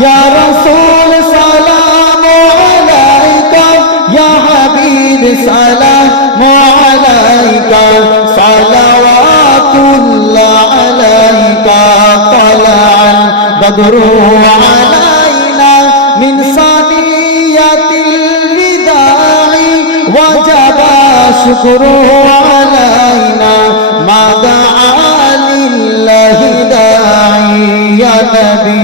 ইয়া রাসূল সালামু আলাইকা ইয়া হাবিব সালামু আলাইকা সালাওয়াতুল্লাহ আলাইকা তালাআল বদরু আলাইনা মিন সানিয়াতিল বিদাই ওয়াজাবা শুকরু আলাইনা মা দাআ লিল্লাহি দাঈ ইয়া নবী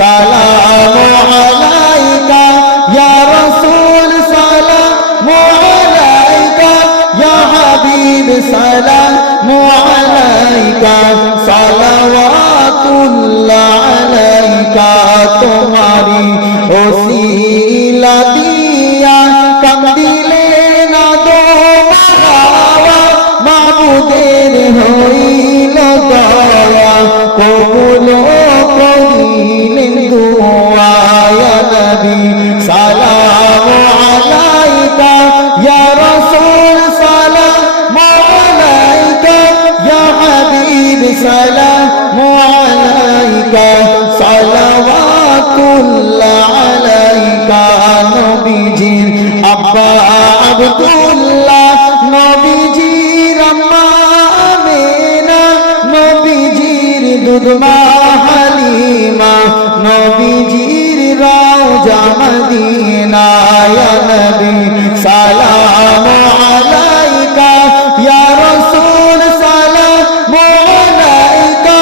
সালামু আলাইকা ইয়া রাসূল সালামু আলাইকা ইয়া হাবিব সালামু আলাইকা সালাওয়াতুল্লাহ আলাইকা তোমারি ওসিলা দিয়া কান্দিলে না দো মাওয়া মাবুদের হইল দয়া কবুল করিলেন দুআ ইয়া নবী সালামু আলাইকা ইয়া রাসূল সালামু আলাইকা ইয়া হাবিব সালামু আলাইকা সালাওয়াতুল্লাহ আলাইকা নবীজির আব্বা আব্দুল্লাহ নবীজির আম্মা আমিনা নবীজির দুধমা হালিমা নবীজির রওজা মদিনা ইয়া নবী সালামু আলাইকা ইয়া রাসূল সালামু আলাইকা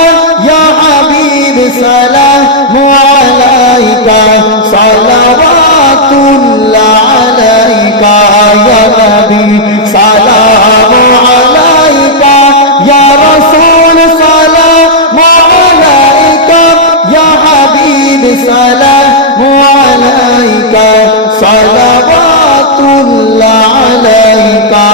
ইয়া হাবিব সালামু আলাইকা সালাওয়াতুল্লাহ আলাইকা ইয়া নবী সালামু আলাইকা ইয়া রাসূল সালামু আলাইকা ইয়া হাবিব সালামু আলাইকা সালাওয়াতুল্লাহ আলাইকা